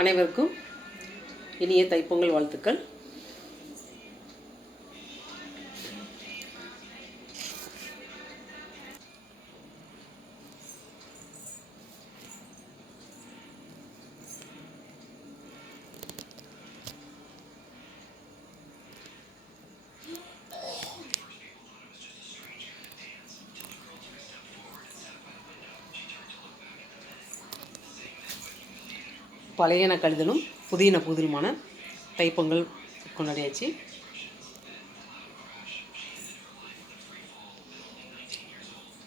அனைவருக்கும் இனிய தைப்பொங்கல் வாழ்த்துக்கள். பழையன கழிதலும் புதியன புதிலுமான தைப்பொங்கல் கொண்டாடியாச்சு.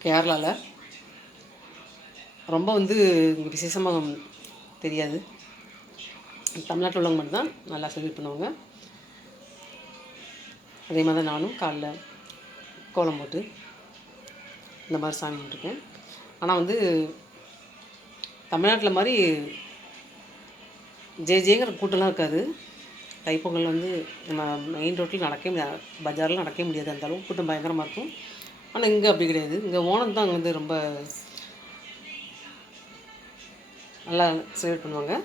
கேரளாவில் ரொம்ப இங்கே விசேஷமாக தெரியாது. தமிழ்நாட்டில் உள்ளவங்க மட்டும்தான் நல்லா செலிப்ரேட் பண்ணுவாங்க. அதே மாதிரி தான் நானும் காலைல கோலம் போட்டு இந்த மாதிரி சாமி கும்பிட்ருக்கேன். ஆனால் தமிழ்நாட்டில் மாதிரி ஜேங்கிற கூட்டம்லாம் இருக்காது. தைப்பொங்கல் நம்ம மெயின் ரோட்டில் நடக்கவே முடியாது, பஜாரில் நடக்கவே முடியாது. அந்த அளவுக்கு கூட்டம் பயங்கரமாக இருக்கும். ஆனால் இங்கே அப்படி கிடையாது. இங்கே ஓணம் தான் அங்கே ரொம்ப நல்லா செலிப்ரேட் பண்ணுவாங்க.